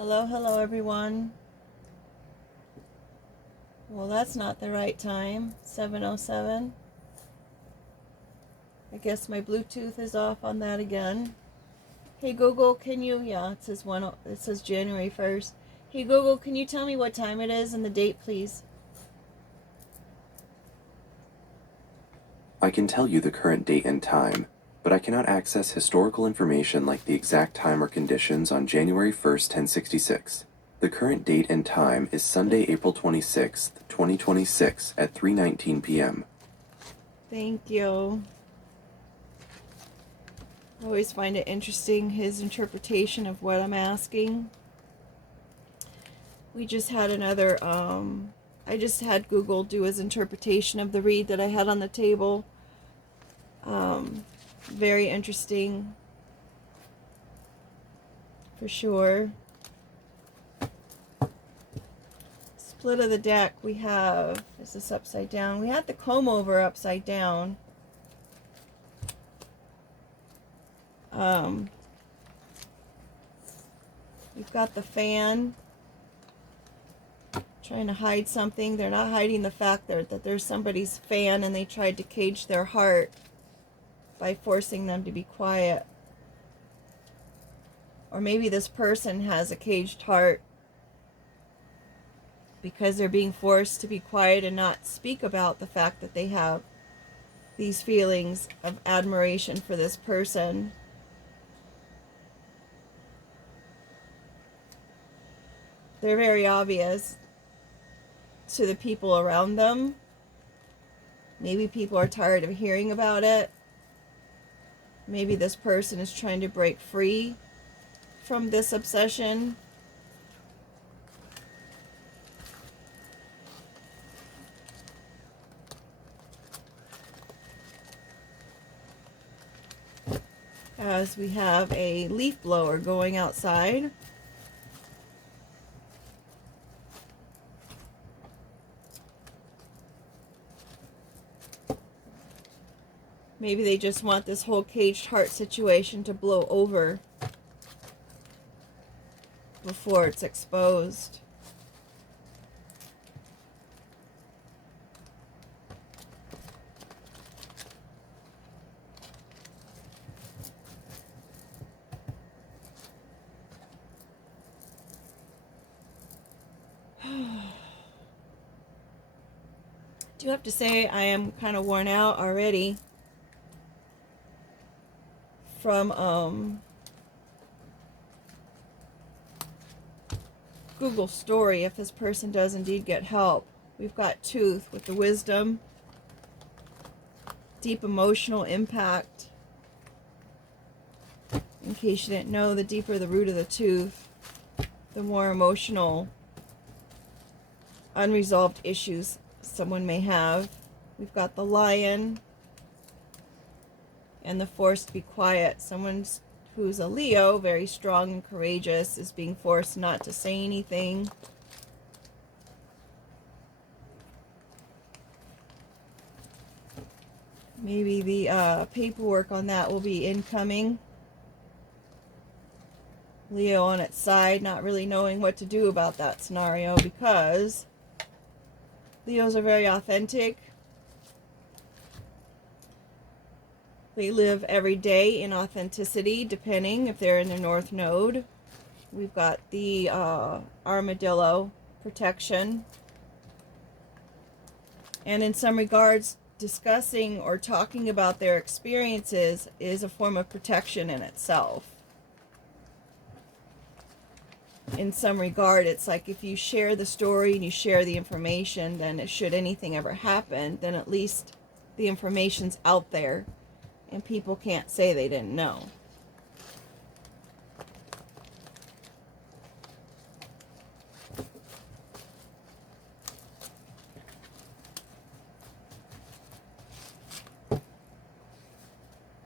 Hello, hello everyone. Well, that's not the right time. 7:07. I guess my Bluetooth is off on that again. Hey Google, can you it says January 1st. Hey Google, can you tell me what time it is and the date, please? I can tell you the current date and time, but I cannot access historical information like the exact time or conditions on January 1st, 1066. The current date and time is Sunday, April 26th, 2026 at 3:19 p.m. Thank you. I always find it interesting his interpretation of what I'm asking. We just had I just had Google do his interpretation of the read that I had on the table. Very interesting, for sure. Split of the deck, we have, is this upside down? We had the comb over upside down. We've got the fan trying to hide something. They're not hiding the fact that there's somebody's fan, and they tried to cage their heart by forcing them to be quiet. Or maybe this person has a caged heart because they're being forced to be quiet and not speak about the fact that they have these feelings of admiration for this person. They're very obvious to the people around them. Maybe people are tired of hearing about it. Maybe this person is trying to break free from this obsession. As we have a leaf blower going outside. Maybe they just want this whole caged heart situation to blow over before it's exposed. Do have to say I am kind of worn out already from Google story if this person does indeed get help. We've got tooth with the wisdom, deep emotional impact. In case you didn't know, the deeper the root of the tooth, the more emotional unresolved issues someone may have. We've got the lion and the forced to be quiet. Someone who's a Leo, very strong and courageous, is being forced not to say anything. Maybe the paperwork on that will be incoming. Leo on its side, not really knowing what to do about that scenario because Leos are very authentic. They live every day in authenticity, depending if they're in the North Node. We've got the armadillo protection. And in some regards, discussing or talking about their experiences is a form of protection in itself. In some regard, it's like if you share the story and you share the information, then should anything ever happen, then at least the information's out there and people can't say they didn't know.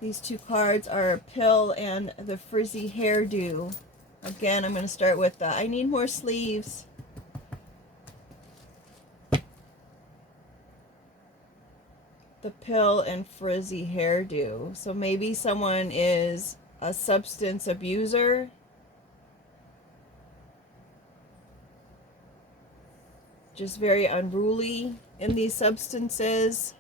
These two cards are a pill and the frizzy hairdo. Again, I'm going to start with the I need more sleeves. The pill and frizzy hairdo. So maybe someone is a substance abuser just very unruly in these substances.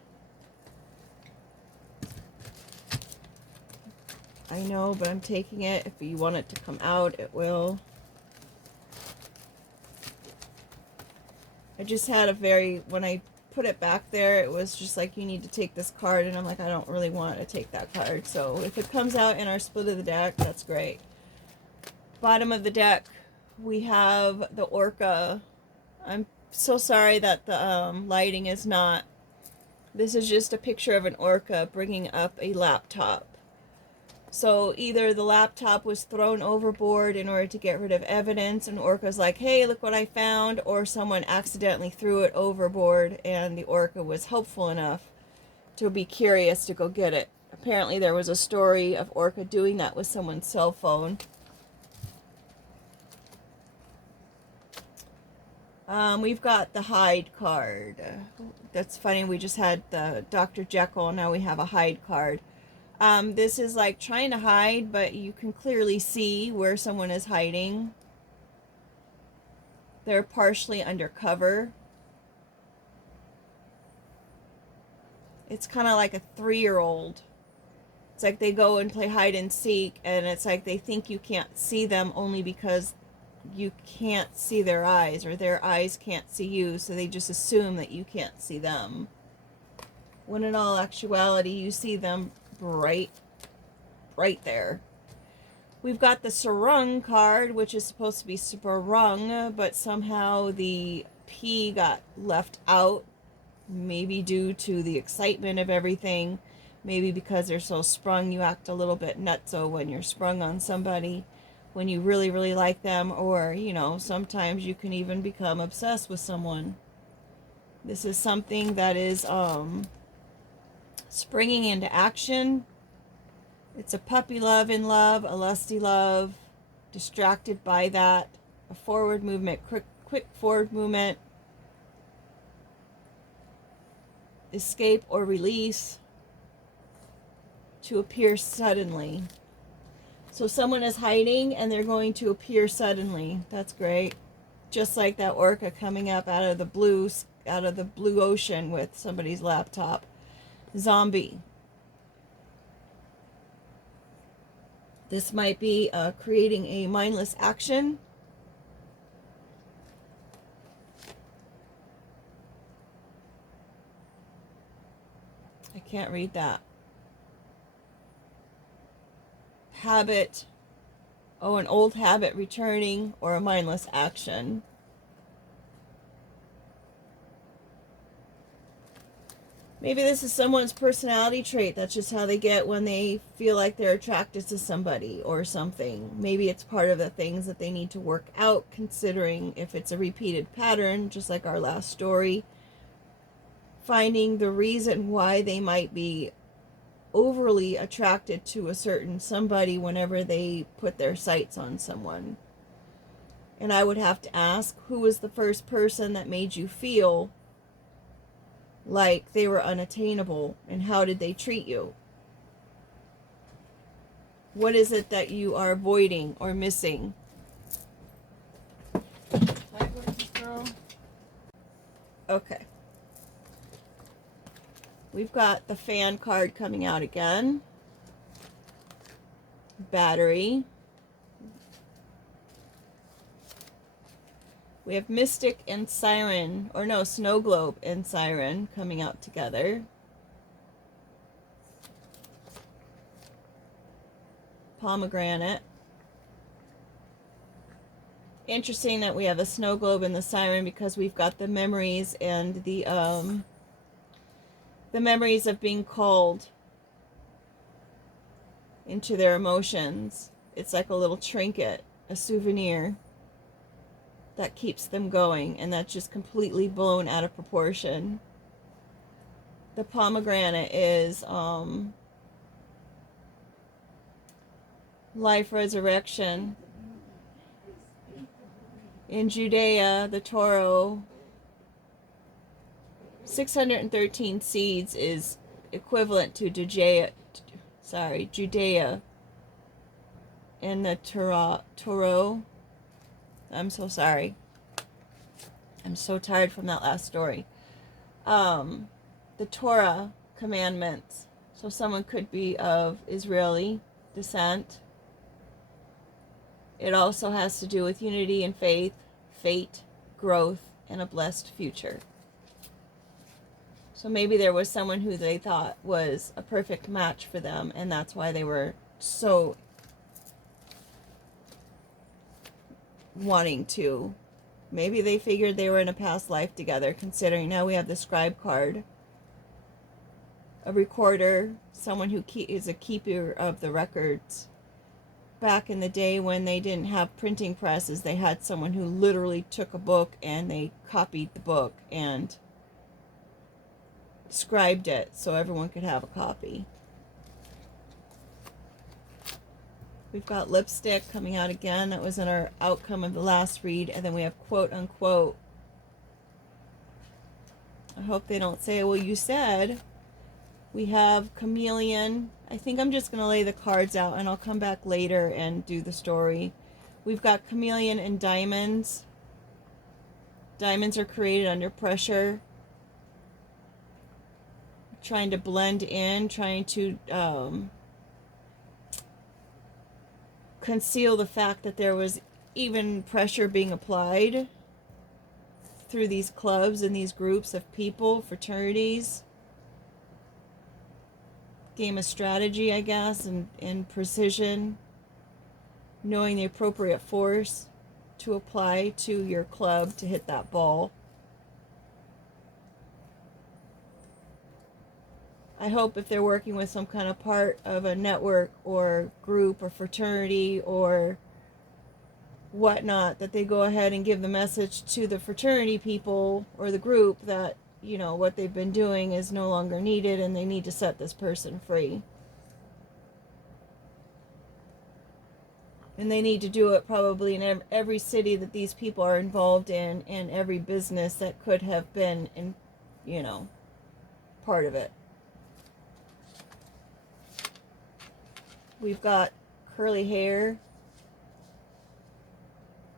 I know, but I'm taking it. If you want it to come out, it will. I just had a very, when I put it back there, it was just like, you need to take this card, and I'm like, I don't really want to take that card. So if it comes out in our split of the deck, that's great. Bottom of the deck, we have the Orca. I'm so sorry that the lighting is not. This is just a picture of an Orca bringing up a laptop. So either the laptop was thrown overboard in order to get rid of evidence, and Orca's like, hey, look what I found, or someone accidentally threw it overboard and the Orca was helpful enough to be curious to go get it. Apparently there was a story of Orca doing that with someone's cell phone. We've got the Hyde card. That's funny, we just had the Dr. Jekyll, now we have a Hyde card. This is like trying to hide, but you can clearly see where someone is hiding. They're partially undercover. It's kind of like a 3-year-old. It's like they go and play hide and seek, and it's like they think you can't see them only because you can't see their eyes, or their eyes can't see you, so they just assume that you can't see them. When in all actuality, you see them right there. We've got the Sarung card, which is supposed to be sprung, but somehow the P got left out. Maybe due to the excitement of everything. Maybe because they're so sprung, you act a little bit nutso when you're sprung on somebody, when you really, really like them, or, you know, sometimes you can even become obsessed with someone. This is something that is springing into action. It's a puppy love in love, a lusty love, distracted by that, a forward movement, quick forward movement, escape or release, to appear suddenly. So someone is hiding and they're going to appear suddenly. That's great. Just like that Orca coming up out of the blue ocean with somebody's laptop. Zombie. This might be creating a mindless action. I can't read that. Habit. Oh, an old habit returning, or a mindless action. Maybe this is someone's personality trait. That's just how they get when they feel like they're attracted to somebody or something. Maybe it's part of the things that they need to work out, considering if it's a repeated pattern, just like our last story. Finding the reason why they might be overly attracted to a certain somebody whenever they put their sights on someone. And I would have to ask, who was the first person that made you feel like they were unattainable, and how did they treat you? What is it that you are avoiding or missing? Okay. We've got the Fan card coming out again. Battery. We have Mystic and Siren, or no, Snow Globe and Siren coming out together. Pomegranate. Interesting that we have the Snow Globe and the Siren, because we've got the memories and the memories of being called into their emotions. It's like a little trinket, a souvenir that keeps them going, and that's just completely blown out of proportion. The pomegranate is life resurrection. In Judea, the Toro, 613 seeds is equivalent to Judea. And the Toro, I'm so sorry. I'm so tired from that last story. The Torah commandments. So someone could be of Israeli descent. It also has to do with unity and faith, fate, growth, and a blessed future. So maybe there was someone who they thought was a perfect match for them, and that's why they were so wanting to. Maybe they figured they were in a past life together, considering now we have the scribe card. A recorder, someone who is a keeper of the records. Back in the day when they didn't have printing presses, they had someone who literally took a book and they copied the book and scribed it so everyone could have a copy. We've got lipstick coming out again. That was in our outcome of the last read. And then we have quote unquote. I hope they don't say, well, you said. We have chameleon. I think I'm just going to lay the cards out and I'll come back later and do the story. We've got chameleon and diamonds. Diamonds are created under pressure. Trying to blend in, trying to conceal the fact that there was even pressure being applied through these clubs and these groups of people, fraternities. Game of strategy, I guess, and precision. Knowing the appropriate force to apply to your club to hit that ball. I hope if they're working with some kind of part of a network or group or fraternity or whatnot, that they go ahead and give the message to the fraternity people or the group that, you know, what they've been doing is no longer needed and they need to set this person free. And they need to do it probably in every city that these people are involved in and every business that could have been, in, you know, part of it. We've got curly hair.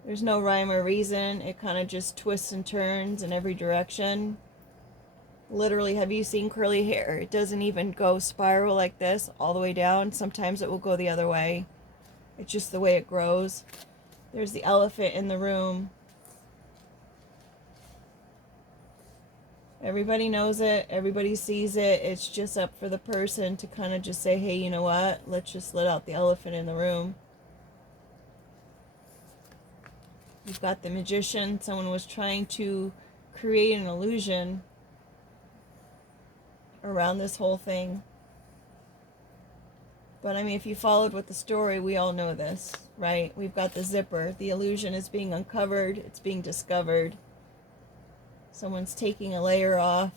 There's no rhyme or reason. It kind of just twists and turns in every direction. Literally, have you seen curly hair? It doesn't even go spiral like this all the way down. Sometimes it will go the other way. It's just the way it grows. There's the elephant in the room. Everybody knows it. Everybody sees it. It's just up for the person to kind of just say, hey, you know what? Let's just let out the elephant in the room. You've got the magician. Someone was trying to create an illusion around this whole thing. But I mean, if you followed with the story, we all know this, right? We've got the zipper. The illusion is being uncovered. It's being discovered. Someone's taking a layer off.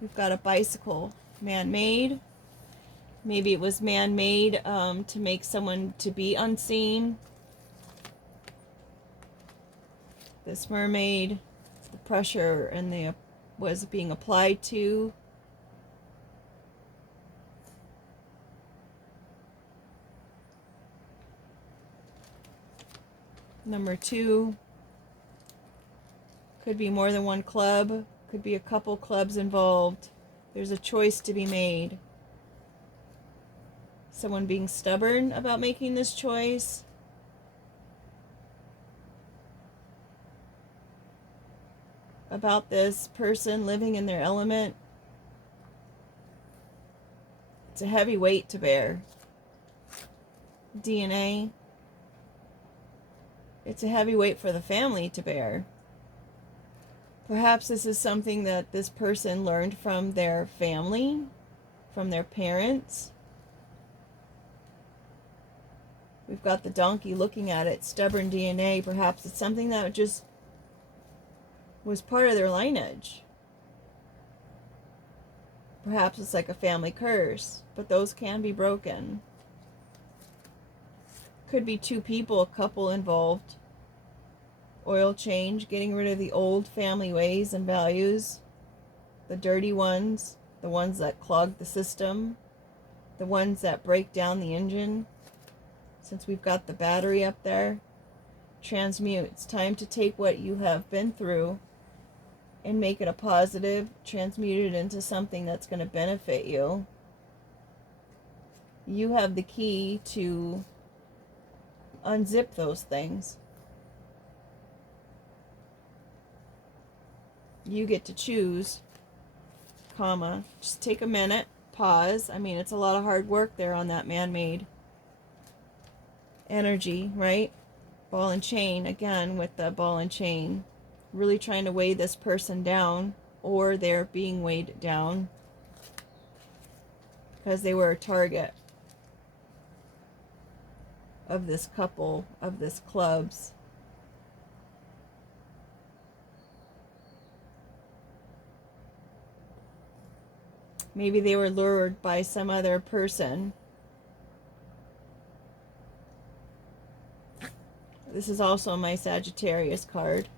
We've got a bicycle, man-made. Maybe it was man-made to make someone to be unseen. This mermaid, the pressure and the was being applied to. Number 2. Could be more than one club. Could be a couple clubs involved. There's a choice to be made. Someone being stubborn about making this choice. About this person living in their element. It's a heavy weight to bear. DNA. It's a heavy weight for the family to bear. Perhaps this is something that this person learned from their family, from their parents. We've got the donkey looking at it, stubborn DNA. Perhaps it's something that just was part of their lineage. Perhaps it's like a family curse, but those can be broken. Could be 2 people, a couple involved. Oil change, getting rid of the old family ways and values. The dirty ones, the ones that clog the system, the ones that break down the engine. Since we've got the battery up there. transmute. It's time to take what you have been through and make it a positive, transmute it into something that's going to benefit you. You have the key to unzip those things. You get to choose, comma, just take a minute, pause. I mean, it's a lot of hard work there on that man-made energy, right? Ball and chain, again, with the ball and chain. Really trying to weigh this person down, or they're being weighed down because they were a target of this couple, of this club's. Maybe they were lured by some other person. This is also my Sagittarius card.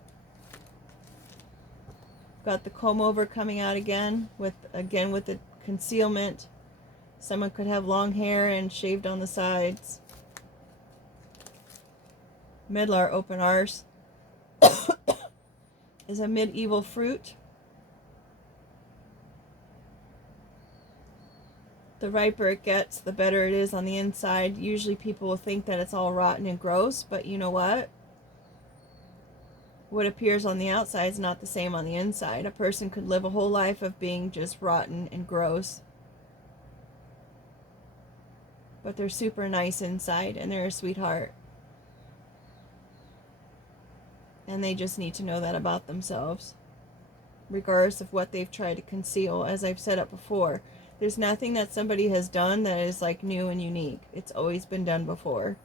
Got the comb over coming out again with the concealment. Someone could have long hair and shaved on the sides. Medlar open arse is a medieval fruit. The riper it gets, the better it is on the inside. Usually people will think that it's all rotten and gross, but you know what? What appears on the outside is not the same on the inside. A person could live a whole life of being just rotten and gross, but they're super nice inside and they're a sweetheart. And they just need to know that about themselves, regardless of what they've tried to conceal. As I've said it before, there's nothing that somebody has done that is like new and unique. It's always been done before.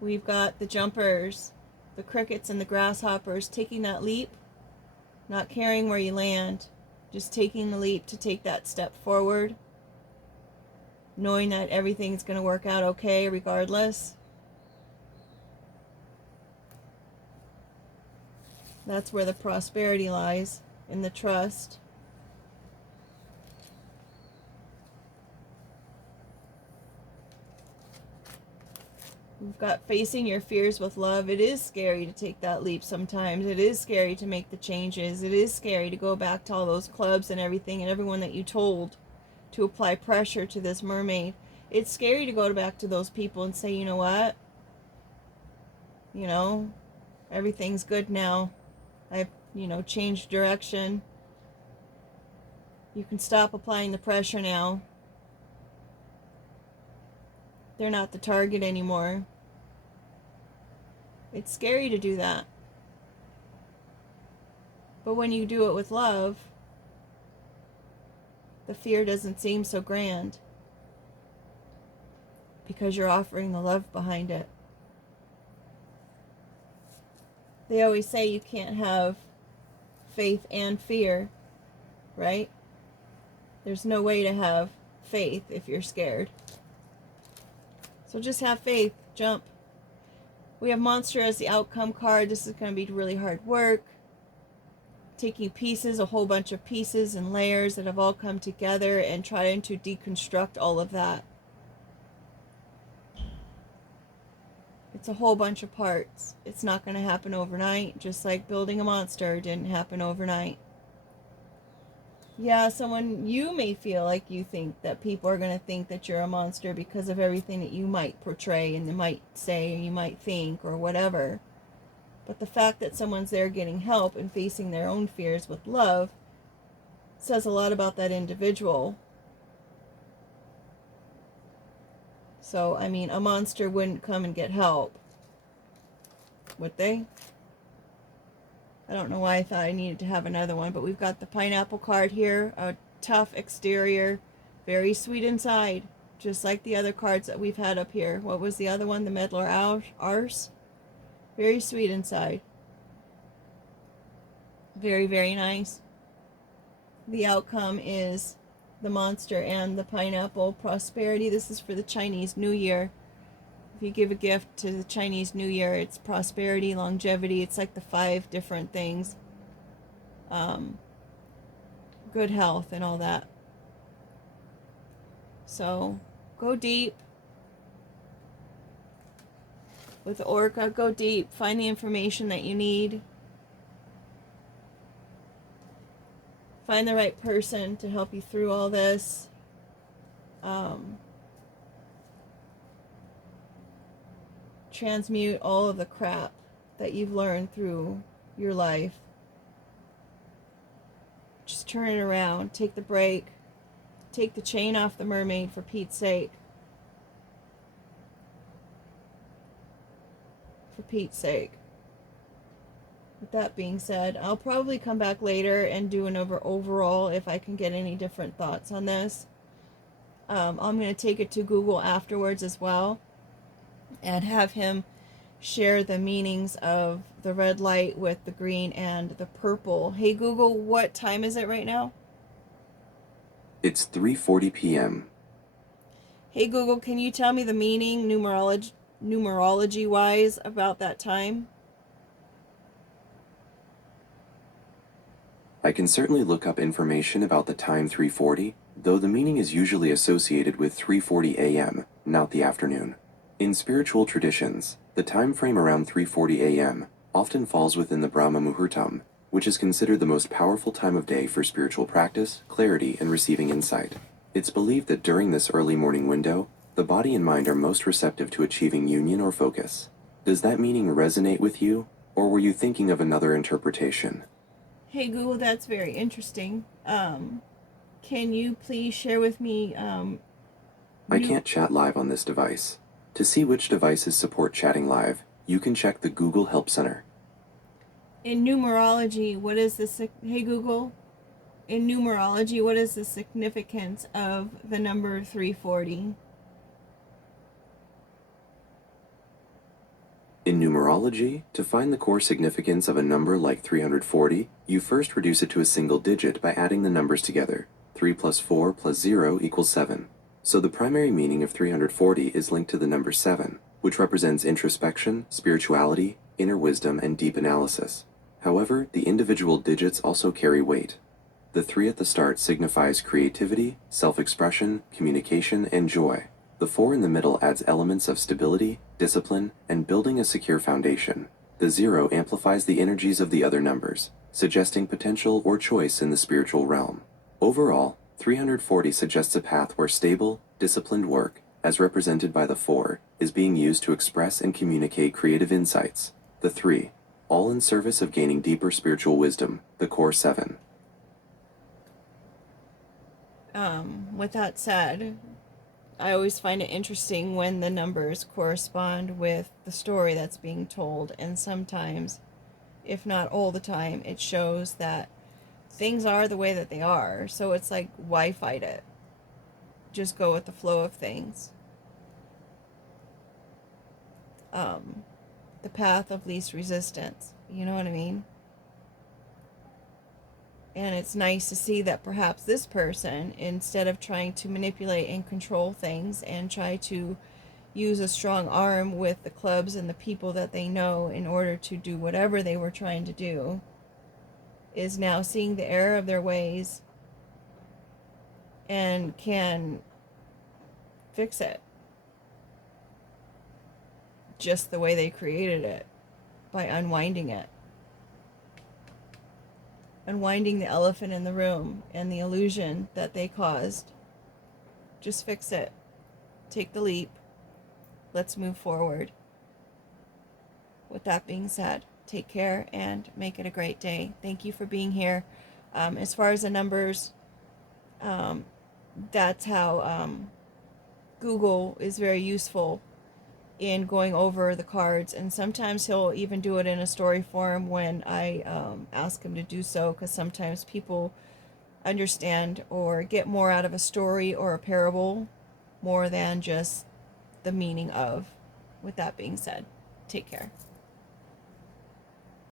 We've got the jumpers, the crickets and the grasshoppers taking that leap, not caring where you land, just taking the leap to take that step forward, knowing that everything's going to work out okay regardless. That's where the prosperity lies, in the trust. We've got facing your fears with love. It is scary to take that leap sometimes. It is scary to make the changes. It is scary to go back to all those clubs and everything and everyone that you told to apply pressure to this mermaid. It's scary to go back to those people and say, you know what? You know, everything's good now. I've, changed direction. You can stop applying the pressure now. They're not the target anymore. It's scary to do that. But when you do it with love, the fear doesn't seem so grand, because you're offering the love behind it. They always say you can't have faith and fear, right? There's no way to have faith if you're scared. So just have faith. Jump. We have Monster as the outcome card. This is going to be really hard work. Taking pieces, a whole bunch of pieces and layers that have all come together, and trying to deconstruct all of that. It's a whole bunch of parts. It's not going to happen overnight, just like building a monster didn't happen overnight. Yeah, you may feel like you think that people are going to think that you're a monster because of everything that you might portray and you might say or you might think or whatever. But the fact that someone's there getting help and facing their own fears with love says a lot about that individual. So, I mean, a monster wouldn't come and get help, would they? I don't know why I thought I needed to have another one, but we've got the pineapple card here, a tough exterior, very sweet inside, just like the other cards that we've had up here. What was the other one? The Medlar Arse? Very sweet inside. Very, very nice. The outcome is the monster and the pineapple prosperity. This is for the Chinese New Year. If you give a gift to the Chinese New Year, it's prosperity, longevity. It's like the 5 different things. Good health and all that. So Go deep. With Orca, go deep. Find the information that you need. Find the right person to help you through all this. Transmute all of the crap that you've learned through your life. Just turn it around. Take the break. Take the chain off the mermaid, for Pete's sake. For Pete's sake. With that being said, I'll probably come back later and do an overall if I can get any different thoughts on this. I'm going to take it to Google afterwards as well and have him share the meanings of the red light with the green and the purple. Hey Google, what time is it right now? It's 3:40 p.m. Hey Google, can you tell me the meaning numerology wise about that time? I can certainly look up information about the time 3:40, though the meaning is usually associated with 3:40 a.m., not the afternoon. In spiritual traditions, the time frame around 3:40 a.m. often falls within the Brahma Muhurtam, which is considered the most powerful time of day for spiritual practice, clarity, and receiving insight. It's believed that during this early morning window, the body and mind are most receptive to achieving union or focus. Does that meaning resonate with you, or were you thinking of another interpretation? Hey Google, that's very interesting. Can you please share with me I can't chat live on this device. To see which devices support chatting live, you can check the Google Help Center. in numerology, what is the hey Google, in numerology, what is the significance of the number 340? In numerology, to find the core significance of a number like 340, you first reduce it to a single digit by adding the numbers together. 3 plus 4 plus 0 equals 7. So the primary meaning of 340 is linked to the number 7, which represents introspection, spirituality, inner wisdom, and deep analysis. However, the individual digits also carry weight. The 3 at the start signifies creativity, self-expression, communication, and joy. The 4 in the middle adds elements of stability, discipline, and building a secure foundation. The 0 amplifies the energies of the other numbers, suggesting potential or choice in the spiritual realm. Overall, 340 suggests a path where stable, disciplined work, as represented by the 4, is being used to express and communicate creative insights. The 3, all in service of gaining deeper spiritual wisdom, the core 7. With that said, I always find it interesting when the numbers correspond with the story that's being told, and sometimes, if not all the time, it shows that things are the way that they are. So it's like, why fight it? Just go with the flow of things. The path of least resistance. You know what I mean? And it's nice to see that perhaps this person, instead of trying to manipulate and control things and try to use a strong arm with the clubs and the people that they know in order to do whatever they were trying to do, is now seeing the error of their ways and can fix it just the way they created it, by unwinding it. Unwinding the elephant in the room and the illusion that they caused. Just fix it. Take the leap. Let's move forward. With that being said, take care and make it a great day. Thank you for being here. As far as the numbers, that's how Google is very useful in going over the cards, and sometimes he'll even do it in a story form when I ask him to do so, because sometimes people understand or get more out of a story or a parable more than just the meaning of. With that being said, take care.